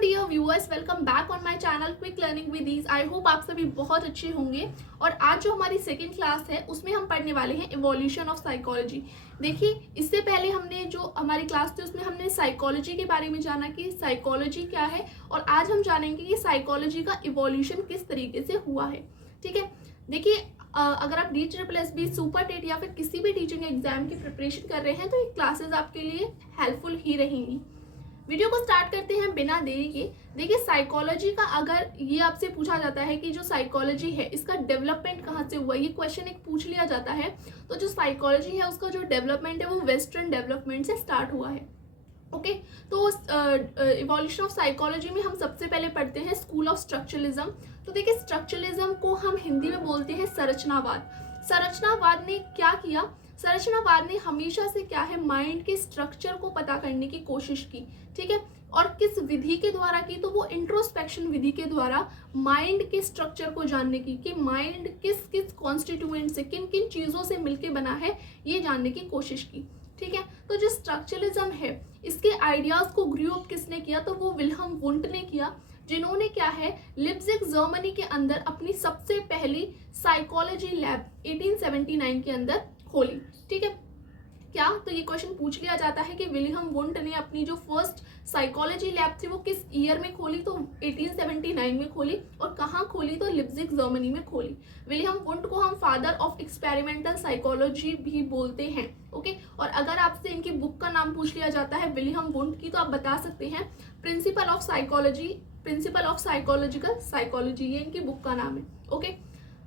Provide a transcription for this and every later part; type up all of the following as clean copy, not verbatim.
Dear viewers, welcome back on my channel quick learning with ease. I hope आप सभी बहुत अच्छे होंगे। और आज जो हमारी सेकंड क्लास है उसमें हम पढ़ने वाले हैं इवोल्यूशन ऑफ साइकोलॉजी। देखिए, इससे पहले हमने जो हमारी क्लास थी उसमें हमने साइकोलॉजी के बारे में जाना कि साइकोलॉजी क्या है, और आज हम जानेंगे कि साइकोलॉजी का इवोल्यूशन किस तरीके से हुआ है। ठीक है, देखिए, अगर आप DSSB सुपर टेट या फिर किसी भी टीचिंग एग्जाम की प्रिपरेशन कर रहे हैं तो ये क्लासेस आपके लिए हेल्पफुल ही रहेंगी। वीडियो को स्टार्ट करते हैं बिना देरी के। देखिए, साइकोलॉजी का अगर ये आपसे पूछा जाता है कि जो साइकोलॉजी है इसका डेवलपमेंट कहाँ से हुआ, ये क्वेश्चन एक पूछ लिया जाता है, तो जो साइकोलॉजी है उसका जो डेवलपमेंट है वो वेस्टर्न डेवलपमेंट से स्टार्ट हुआ है। ओके, तो इवोल्यूशन ऑफ साइकोलॉजी में हम सबसे पहले पढ़ते हैं स्कूल ऑफ स्ट्रक्चरलिज्म। तो देखिए, स्ट्रक्चरलिज्म को हम हिंदी में बोलते हैं संरचनावाद। संरचनावाद ने क्या किया? संरचनावाद ने हमेशा से क्या है, माइंड के स्ट्रक्चर को पता करने की कोशिश की। ठीक है, और किस विधि के द्वारा की? तो वो इंट्रोस्पेक्शन विधि के द्वारा माइंड के स्ट्रक्चर को जानने की, कि माइंड किस किस कॉन्स्टिट्यूएंट से, किन किन चीज़ों से मिलके बना है, ये जानने की कोशिश की। ठीक है, तो जो स्ट्रक्चरलिज्म है इसके आइडियाज को ग्रू अप किसने किया? तो वो विल्हम वुंट ने किया, जिन्होंने क्या है, लिप्जिग जर्मनी के अंदर अपनी सबसे पहली साइकोलॉजी लैब 1879 के अंदर खोली। ठीक है, क्या? तो ये क्वेश्चन पूछ लिया जाता है कि विलियम वुंट ने अपनी जो फर्स्ट साइकोलॉजी लैब थी वो किस ईयर में खोली? तो 1879 में खोली। और कहाँ खोली? तो लिप्जिग जर्मनी में खोली। विलियम वुंट को हम फादर ऑफ एक्सपेरिमेंटल साइकोलॉजी भी बोलते हैं। ओके, और अगर आपसे इनकी बुक का नाम पूछ लिया जाता है विलियम वुंट की, तो आप बता सकते हैं principle of psychology, principle of psychological psychology, ये इनकी बुक का नाम है। ओके,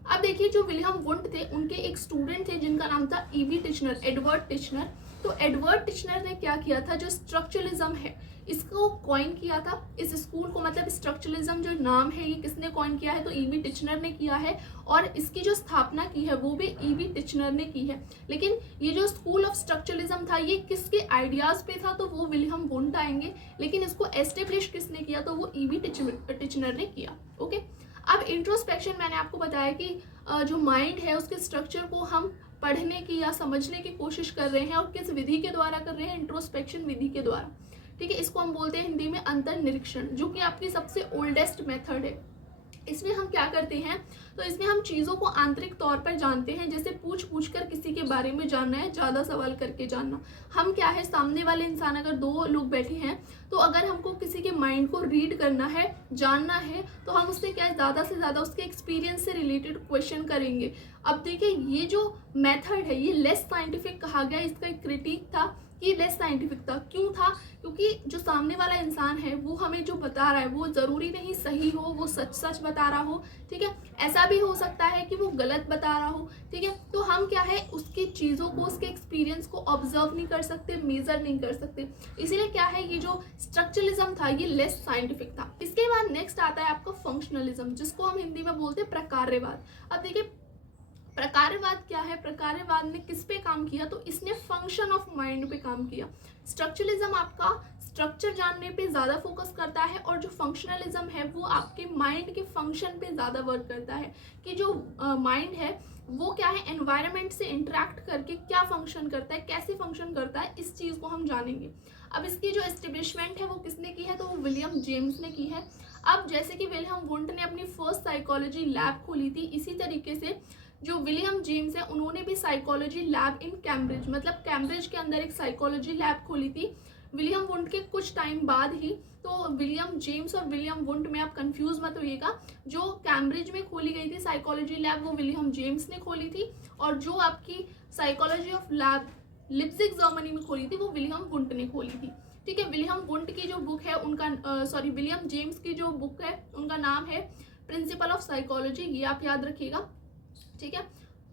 अब देखिए, जो विलियम वुंट थे उनके एक स्टूडेंट थे जिनका नाम था E.B. Titchener, Edward Titchener. तो एडवर्ड टिचनर ने क्या किया था, जो स्ट्रक्चरलिज्म है इसको कॉइन किया था। इस स्कूल को, मतलब स्ट्रक्चरलिज्म जो नाम है ये किसने कॉइन किया है? तो E.B. टिचनर ने किया है। और इसकी जो स्थापना की है वो भी E.B. टिचनर ने की है। लेकिन ये जो स्कूल ऑफ स्ट्रक्चरलिज्म था ये किसके आइडियाज पे था? तो वो विलियम वुंट आएंगे। लेकिन इसको एस्टेब्लिश किसने किया? तो वो E.B. टिचनर ने किया। ओके, अब इंट्रोस्पेक्शन मैंने आपको बताया कि जो माइंड है उसके स्ट्रक्चर को हम पढ़ने की या समझने की कोशिश कर रहे हैं, और किस विधि के द्वारा कर रहे हैं? इंट्रोस्पेक्शन विधि के द्वारा। ठीक है, इसको हम बोलते हैं हिंदी में अंतर्निरीक्षण, जो कि आपकी सबसे ओल्डेस्ट मेथड है। इसमें हम क्या करते हैं? तो इसमें हम चीज़ों को आंतरिक तौर पर जानते हैं, जैसे पूछ कर किसी के बारे में जानना है, ज़्यादा सवाल करके जानना। हम क्या है, सामने वाले इंसान, अगर दो लोग बैठे हैं तो अगर हमको किसी के माइंड को रीड करना है, जानना है, तो हम उससे क्या है, ज़्यादा से ज़्यादा उसके एक्सपीरियंस से रिलेटेड क्वेश्चन करेंगे। अब देखिए, ये जो मेथड है ये लेस साइंटिफिक कहा गया। इसका एक क्रिटिक था कि लेस साइंटिफिक था। क्यों था? क्योंकि जो सामने वाला इंसान है वो हमें जो बता रहा है वो ज़रूरी नहीं सही हो, वो सच सच बता रहा हो। ठीक है, ऐसा भी हो सकता है कि वो गलत बता रहा हो। ठीक है, तो हम क्या है, उसकी चीज़ों को, उसके एक्सपीरियंस को ऑब्जर्व नहीं कर सकते, मेजर नहीं कर सकते। इसीलिए क्या है, ये जो स्ट्रक्चरलिज्म था ये लेस साइंटिफिक था। इसके बाद नेक्स्ट आता है आपका फंक्शनलिज्म, जिसको हम हिंदी में बोलते हैं प्रकार्यवाद। अब देखिए, प्रकार्यवाद क्या है? प्रकार्यवाद ने किस पे काम किया? तो इसने फंक्शन ऑफ माइंड पे काम किया। स्ट्रक्चरलिज्म आपका स्ट्रक्चर जानने पे ज़्यादा फोकस करता है, और जो फंक्शनलिज्म है वो आपके माइंड के फंक्शन पे ज़्यादा वर्क करता है, कि जो माइंड है वो क्या है, एनवायरनमेंट से इंटरेक्ट करके क्या फंक्शन करता है, कैसे फंक्शन करता है, इस चीज़ को हम जानेंगे। अब इसकी जो एस्टेब्लिशमेंट है वो किसने की है? तो वो विलियम जेम्स ने की है। अब जैसे कि विलियम वुंट ने अपनी फर्स्ट साइकोलॉजी लैब खोली थी, इसी तरीके से जो विलियम जेम्स है उन्होंने भी साइकोलॉजी लैब इन कैम्ब्रिज, मतलब कैम्ब्रिज के अंदर एक साइकोलॉजी लैब खोली थी विलियम वुंट के कुछ टाइम बाद ही। तो विलियम जेम्स और विलियम वुंट में आप कंफ्यूज मत होइएगा। जो कैम्ब्रिज में खोली गई थी साइकोलॉजी लैब वो विलियम जेम्स ने खोली थी, और जो आपकी psychology of lab Leipzig Germany में खोली थी वो विलियम वुंट ने खोली थी। ठीक है, विलियम वुंट की जो बुक है उनका विलियम जेम्स की जो बुक है उनका नाम है प्रिंसिपल ऑफ साइकोलॉजी, ये आप याद रखिएगा। ठीक है,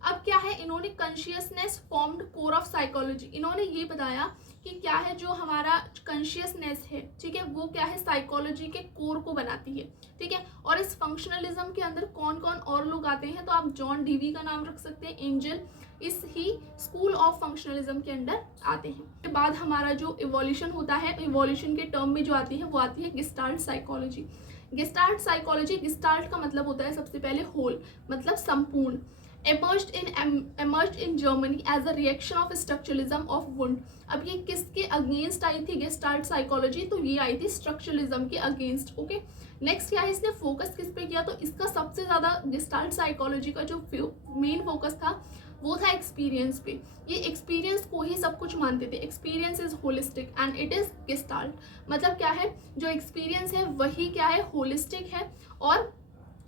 अब क्या है, इन्होंने consciousness formed core of psychology, इन्होंने ये बताया कि क्या है, जो हमारा कॉन्शियसनेस है, ठीक है, वो क्या है, साइकोलॉजी के कोर को बनाती है। ठीक है, और इस फंक्शनलिज्म के अंदर कौन कौन और लोग आते हैं? तो आप जॉन डीवी का नाम रख सकते हैं, एंजल, इस ही स्कूल ऑफ फंक्शनलिज्म के अंदर आते हैं। उसके बाद हमारा जो इवोल्यूशन होता है, इवोल्यूशन के टर्म में जो आती है वो आती है gestalt psychology. Gestalt psychology, gestalt का मतलब होता है सबसे पहले होल, मतलब संपूर्ण। emerged in Germany as a reaction of structuralism of Wundt। अब ये किसके अगेंस्ट आई थी गेस्टाल्ट साइकोलॉजी? तो ये आई थी स्ट्रक्चरलिज्म के अगेंस्ट। ओके, नेक्स्ट क्या है, इसने फोकस किस पे किया? तो इसका सबसे ज़्यादा गेस्टाल्ट साइकोलॉजी का जो मेन फोकस था वो था एक्सपीरियंस पे। ये एक्सपीरियंस को ही सब कुछ मानते थे। Experience is holistic and it is gestalt. मतलब क्या है, जो एक्सपीरियंस है वही क्या है, होलिस्टिक है, और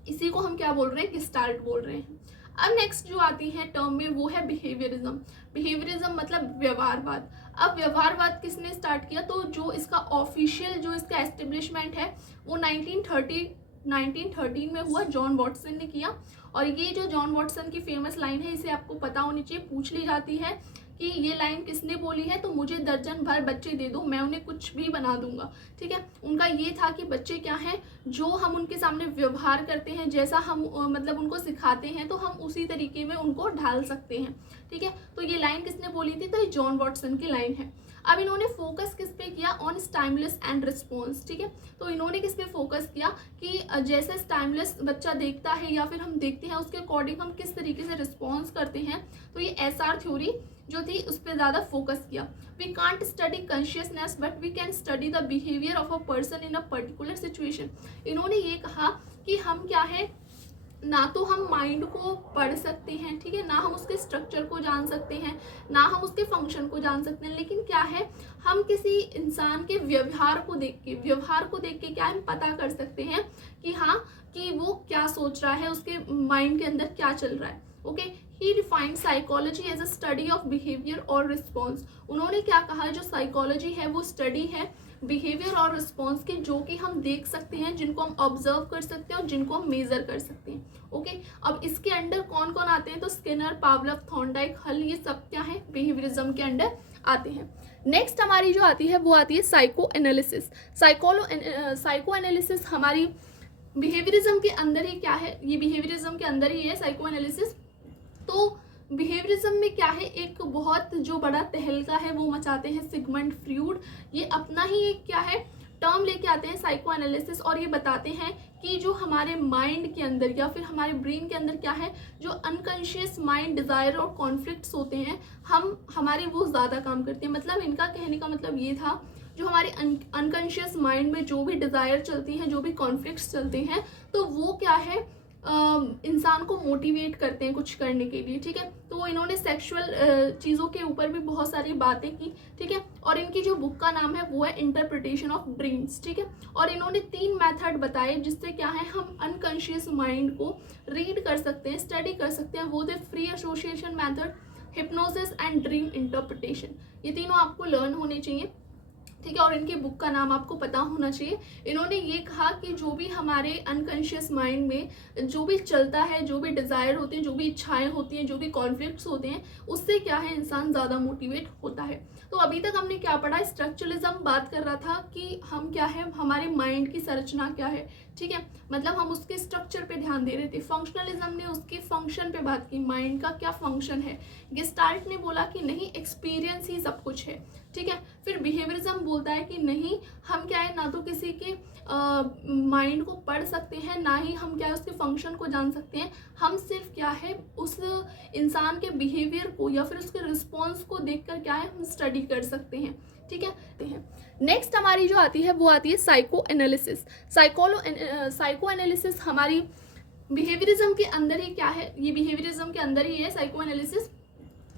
इसी को हम क्या बोल रहे हैं, गेस्टाल्ट बोल रहे हैं। अब नेक्स्ट जो आती है टर्म में वो है बिहेवियरिज्म। बिहेवियरिज्म मतलब व्यवहारवाद। अब व्यवहारवाद किसने स्टार्ट किया? तो जो इसका ऑफिशियल जो इसका एस्टेब्लिशमेंट है वो 1913 में हुआ, जॉन वॉटसन ने किया। और ये जो जॉन वॉटसन की फेमस लाइन है, इसे आपको पता होनी चाहिए, पूछ ली जाती है कि ये लाइन किसने बोली है? तो मुझे दर्जन भर बच्चे दे दो, मैं उन्हें कुछ भी बना दूंगा। ठीक है, उनका ये था कि बच्चे क्या हैं, जो हम उनके सामने व्यवहार करते हैं, जैसा हम मतलब उनको सिखाते हैं, तो हम उसी तरीके में उनको ढाल सकते हैं। ठीक है, तो ये लाइन किसने बोली थी? तो ये जॉन वॉटसन की लाइन है। अब इन्होंने फोकस किस पे किया? On stimulus and response. ठीक है, तो इन्होंने किस पे फोकस किया कि जैसे स्टाइमुलस बच्चा देखता है या फिर हम देखते हैं, उसके अकॉर्डिंग हम किस तरीके से रिस्पॉन्स करते हैं। तो ये एसआर थ्योरी जो थी उस पर ज़्यादा फोकस किया। We can't study consciousness but we can study the behaviour of a person in a particular situation. इन्होंने ये कहा कि हम क्या है, ना तो हम माइंड को पढ़ सकते हैं, ठीक है, ना हम उसके स्ट्रक्चर को जान सकते हैं, ना हम उसके फंक्शन को जान सकते हैं, लेकिन क्या है, हम किसी इंसान के व्यवहार को देख के क्या हम पता कर सकते हैं कि हाँ, कि वो क्या सोच रहा है, उसके माइंड के अंदर क्या चल रहा है। Okay, he defined psychology as a study of behaviour और रिस्पॉन्स। उन्होंने क्या कहा, जो साइकोलॉजी है वो स्टडी है बिहेवियर और रिस्पॉन्स की, जो कि हम देख सकते हैं, जिनको हम ऑब्जर्व कर सकते हैं और जिनको हम मेजर कर सकते हैं। ओके, अब इसके अंडर कौन कौन आते हैं? तो स्किनर, पावलव, थॉर्नडाइक, हल, ये सब क्या है, बिहेवियरिज्म के अंडर आते हैं। नेक्स्ट हमारी जो आती है वो आती है साइको एनालिसिस। साइको एनालिसिस हमारी बिहेवियरिज्म के अंदर ही क्या है, ये बिहेवियरिज्म के अंदर ही है साइको एनालिसिस। तो बिहेवियरिज्म में क्या है, एक बहुत जो बड़ा तहलका है वो मचाते हैं सिगमंड फ्रॉइड। ये अपना ही एक क्या है, टर्म लेके आते हैं साइको एनालिसिस, और ये बताते हैं कि जो हमारे माइंड के अंदर या फिर हमारे ब्रेन के अंदर क्या है, जो अनकॉन्शियस माइंड डिज़ायर और कॉन्फ्लिक्ट्स होते हैं, हमारे वो ज़्यादा काम करते हैं। मतलब इनका कहने का मतलब ये था, जो हमारे अनकॉन्शियस माइंड में जो भी डिज़ायर चलती हैं, जो भी कॉन्फ्लिक्ट्स चलते हैं, तो वो क्या है, इंसान को मोटिवेट करते हैं कुछ करने के लिए। ठीक है, तो इन्होंने सेक्सुअल चीज़ों के ऊपर भी बहुत सारी बातें की। ठीक है, और इनकी जो बुक का नाम है वो है इंटरप्रिटेशन ऑफ ड्रीम्स। ठीक है, और इन्होंने 3 मेथड बताए जिससे क्या है, हम अनकॉन्शियस माइंड को रीड कर सकते हैं, स्टडी कर सकते हैं। वो थे free association method, hypnosis and dream interpretation. ये तीनों आपको लर्न होने चाहिए। ठीक है, और इनकी बुक का नाम आपको पता होना चाहिए। इन्होंने ये कहा कि जो भी हमारे अनकॉन्शियस माइंड में जो भी चलता है, जो भी डिज़ायर होते हैं, जो भी इच्छाएं होती हैं, जो भी कॉन्फ्लिक्ट्स होते हैं, उससे क्या है, इंसान ज़्यादा मोटिवेट होता है। तो अभी तक हमने क्या पढ़ा, स्ट्रक्चरलिज्म बात कर रहा था कि हम क्या है, हमारे माइंड की संरचना क्या है। ठीक है, मतलब हम उसके स्ट्रक्चर पे ध्यान दे रहे थे। फंक्शनलिज्म ने उसके फंक्शन पे बात की, माइंड का क्या फंक्शन है। गेस्टाल्ट ने बोला कि नहीं, एक्सपीरियंस ही सब कुछ है। ठीक है, फिर बिहेवियरिज्म बोलता है कि नहीं, हम क्या है, ना तो किसी के माइंड को पढ़ सकते हैं, ना ही हम क्या है, उसके फंक्शन को जान सकते हैं। हम सिर्फ क्या है, उस इंसान के बिहेवियर को या फिर उसके रिस्पॉन्स को देखकर क्या है, हम स्टडी कर सकते हैं। ठीक है, नेक्स्ट हमारी जो आती है वो आती है साइको एनालिसिस। साइको एनालिसिस हमारी बिहेवियरिज्म के अंदर ही क्या है, ये बिहेवियरिज्म के अंदर ही है साइको एनालिसिस।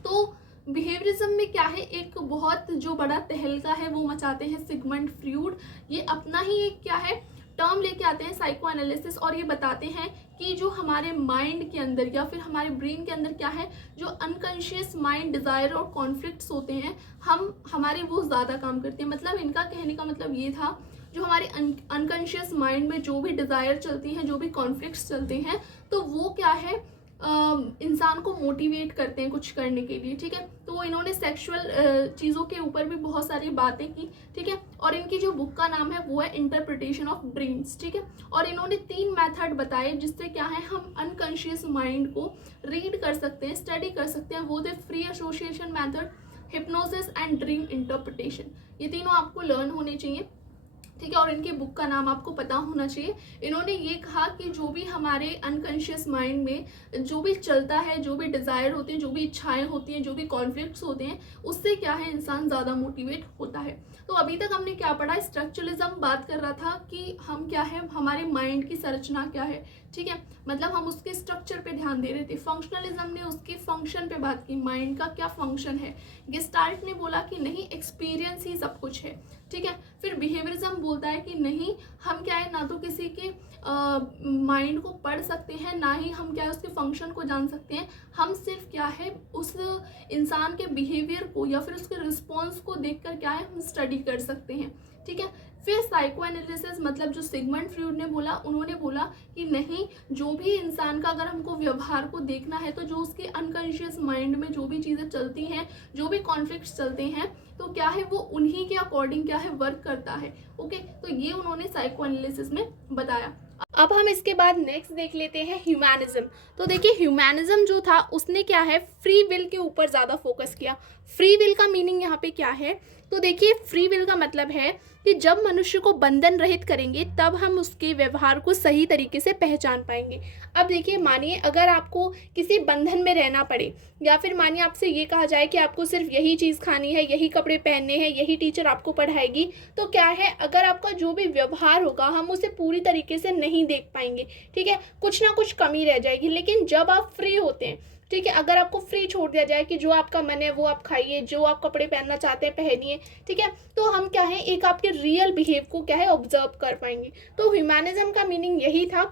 तो बिहेवियरिज्म में क्या है, एक बहुत जो बड़ा तहलका है वो मचाते हैं सिगमंड फ्रॉइड। ये अपना ही एक क्या है, टर्म लेके आते हैं साइको एनालिसिस, और ये बताते हैं कि जो हमारे माइंड के अंदर या फिर हमारे ब्रेन के अंदर क्या है, जो अनकॉन्शियस माइंड डिज़ायर और कॉन्फ्लिक्ट्स होते हैं, हमारे वो ज़्यादा काम करते हैं। मतलब इनका कहने का मतलब ये था, जो हमारे अनकॉन्शियस माइंड में जो भी डिज़ायर चलती हैं, जो भी कॉन्फ्लिक्ट्स चलते हैं, तो वो क्या है, इंसान को मोटिवेट करते हैं कुछ करने के लिए। ठीक है, तो इन्होंने सेक्सुअल चीज़ों के ऊपर भी बहुत सारी बातें की। ठीक है, और इनकी जो बुक का नाम है वो है इंटरप्रिटेशन ऑफ ड्रीम्स। ठीक है, और इन्होंने 3 मेथड बताए जिससे क्या है, हम अनकॉन्शियस माइंड को रीड कर सकते हैं, स्टडी कर सकते हैं। वो थे free association method, hypnosis and dream interpretation. ये तीनों आपको लर्न होने चाहिए। ठीक है। और इनके बुक का नाम आपको पता होना चाहिए। इन्होंने ये कहा कि जो भी हमारे अनकॉन्शियस माइंड में जो भी चलता है, जो भी डिज़ायर होते हैं, जो भी इच्छाएं होती हैं, जो भी कॉन्फ्लिक्ट्स होते हैं, उससे क्या है इंसान ज़्यादा मोटिवेट होता है। तो अभी तक हमने क्या पढ़ा, स्ट्रक्चरलिज्म बात कर रहा था कि हम क्या है, हमारे माइंड की संरचना क्या है, ठीक है, मतलब हम उसके स्ट्रक्चर पे ध्यान दे रहे थे। फंक्शनलिज्म ने उसके फंक्शन पे बात की, माइंड का क्या फंक्शन है। गेस्टाल्ट ने बोला कि नहीं, एक्सपीरियंस ही सब कुछ है, ठीक है। फिर बिहेवियरिज्म बोलता है कि नहीं, हम क्या है ना तो किसी के माइंड को पढ़ सकते हैं, ना ही हम क्या है उसके फंक्शन को जान सकते हैं। हम सिर्फ क्या है उस इंसान के बिहेवियर को या फिर उसके रिस्पॉन्स को देखकर क्या है हम स्टडी कर सकते हैं, ठीक है। फिर साइको एनालिसिस, मतलब जो सिगमंड फ्रॉइड ने बोला, उन्होंने बोला कि नहीं, जो भी इंसान का अगर हमको व्यवहार को देखना है तो जो उसके अनकॉन्शियस माइंड में जो भी चीज़ें चलती हैं, जो भी कॉन्फ्लिक्ट्स चलते हैं, तो क्या है वो उन्हीं के अकॉर्डिंग क्या है वर्क करता है। ओके, तो ये उन्होंने साइको एनालिसिस में बताया। अब हम इसके बाद नेक्स्ट देख लेते हैं ह्यूमैनिज्म। तो देखिए, ह्यूमैनिज्म जो था उसने क्या है फ्री विल के ऊपर ज़्यादा फोकस किया। फ्री विल का मीनिंग यहाँ पे क्या है, तो देखिए फ्री विल का मतलब है कि जब मनुष्य को बंधन रहित करेंगे तब हम उसके व्यवहार को सही तरीके से पहचान पाएंगे। अब देखिए, मानिए अगर आपको किसी बंधन में रहना पड़े, या फिर मानिए आपसे ये कहा जाए कि आपको सिर्फ यही चीज़ खानी है, यही कपड़े पहनने हैं, यही टीचर आपको पढ़ाएगी, तो क्या है अगर आपका जो भी व्यवहार होगा हम उसे पूरी तरीके से नहीं देख पाएंगे, ठीक है, कुछ ना कुछ कमी रह जाएगी। लेकिन जब आप फ्री होते हैं, ठीक है, अगर आपको फ्री छोड़ दिया जाए कि जो आपका मन है वो आप खाइए, जो आप कपड़े पहनना चाहते हैं पहनिए, ठीक है, तो हम क्या है एक आपके रियल बिहेव को क्या है ऑब्जर्व कर पाएंगे। तो ह्यूमैनिज्म का मीनिंग यही था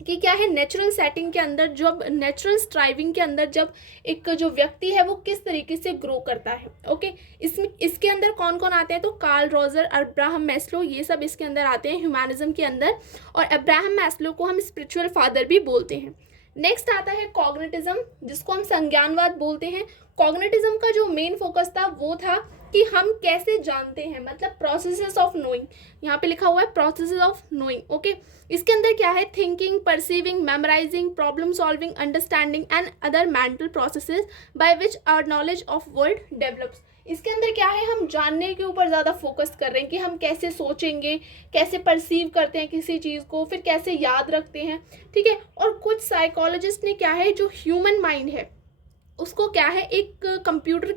कि क्या है नेचुरल सेटिंग के अंदर, जब नेचुरल स्ट्राइविंग के अंदर जब एक जो व्यक्ति है वो किस तरीके से ग्रो करता है। ओके, इसके अंदर कौन कौन आते हैं, तो कार्ल रॉजर, अब्राहम मैस्लो, ये सब इसके अंदर आते हैं ह्यूमैनिज्म के अंदर। और अब्राहम मैस्लो को हम स्पिरिचुअल फादर भी बोलते हैं। नेक्स्ट आता है कॉग्निटिज्म, जिसको हम संज्ञानवाद बोलते हैं। कॉग्निटिज्म का जो मेन फोकस था वो था कि हम कैसे जानते हैं, मतलब प्रोसेसेस ऑफ नोइंग, यहाँ पे लिखा हुआ है प्रोसेसेस ऑफ नोइंग। ओके, इसके अंदर क्या है thinking, perceiving, memorising, problem solving, understanding and other mental processes by which our knowledge of world develops. इसके अंदर क्या है हम जानने के ऊपर ज़्यादा फोकस कर रहे हैं कि हम कैसे सोचेंगे, कैसे परसीव करते हैं किसी चीज़ को, फिर कैसे याद रखते हैं, ठीक है। और कुछ साइकोलॉजिस्ट ने क्या है जो ह्यूमन माइंड है उसको क्या है एक कंप्यूटर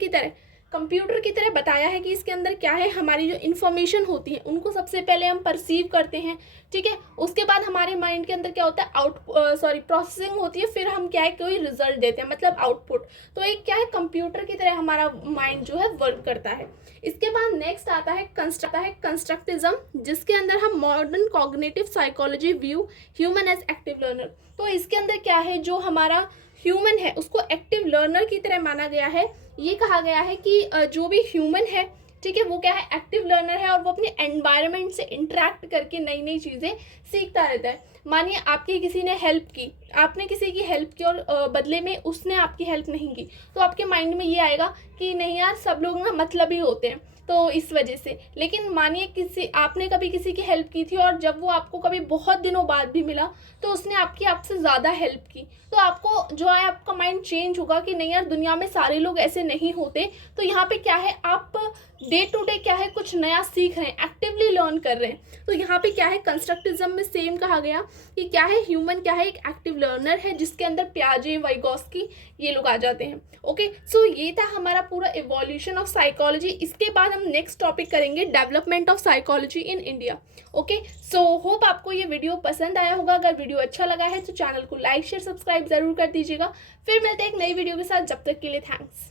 की तरह बताया है कि इसके अंदर क्या है हमारी जो इन्फॉर्मेशन होती है उनको सबसे पहले हम परसीव करते हैं, ठीक है, उसके बाद हमारे माइंड के अंदर क्या होता है प्रोसेसिंग होती है, फिर हम क्या है कोई रिजल्ट देते हैं, मतलब आउटपुट। तो एक क्या है कंप्यूटर की तरह हमारा माइंड जो है वर्क करता है। इसके बाद नेक्स्ट आता है कंस्ट्रक्टिज्म, जिसके अंदर हम modern cognitive psychology view human as active learner. तो इसके अंदर क्या है जो हमारा ह्यूमन है उसको एक्टिव लर्नर की तरह माना गया है। ये कहा गया है कि जो भी ह्यूमन है, ठीक है, वो क्या है एक्टिव लर्नर है और वो अपने एनवायरनमेंट से इंटरेक्ट करके नई नई चीज़ें सीखता रहता है। मानिए आपकी किसी ने हेल्प की, आपने किसी की हेल्प की और बदले में उसने आपकी हेल्प नहीं की, तो आपके माइंड में ये आएगा कि नहीं यार सब लोग ना मतलबी होते हैं, तो इस वजह से। लेकिन मानिए आपने कभी किसी की हेल्प की थी और जब वो आपको कभी बहुत दिनों बाद भी मिला तो उसने आपसे ज़्यादा हेल्प की, तो आपको जो है आपका माइंड चेंज होगा कि नहीं यार दुनिया में सारे लोग ऐसे नहीं होते। तो यहाँ पे क्या है आप डे टू डे क्या है कुछ नया सीख रहे हैं, एक्टिवली लर्न कर रहे हैं। तो यहाँ पे क्या है कंस्ट्रक्टिज्म में सेम कहा गया कि क्या है ह्यूमन क्या है एक एक्टिव लर्नर है, जिसके अंदर पियाजे, वाइगोस्की ये लोग आ जाते हैं। ओके, सो ये था हमारा पूरा इवोल्यूशन ऑफ साइकोलॉजी। इसके बाद हम नेक्स्ट टॉपिक करेंगे development of psychology in India. Okay, so hope आपको ये वीडियो पसंद आया होगा। अगर वीडियो अच्छा लगा है तो चैनल को लाइक शेयर सब्सक्राइब जरूर कर दीजिएगा। फिर मिलते हैं एक नई वीडियो के साथ, जब तक के लिए थैंक्स।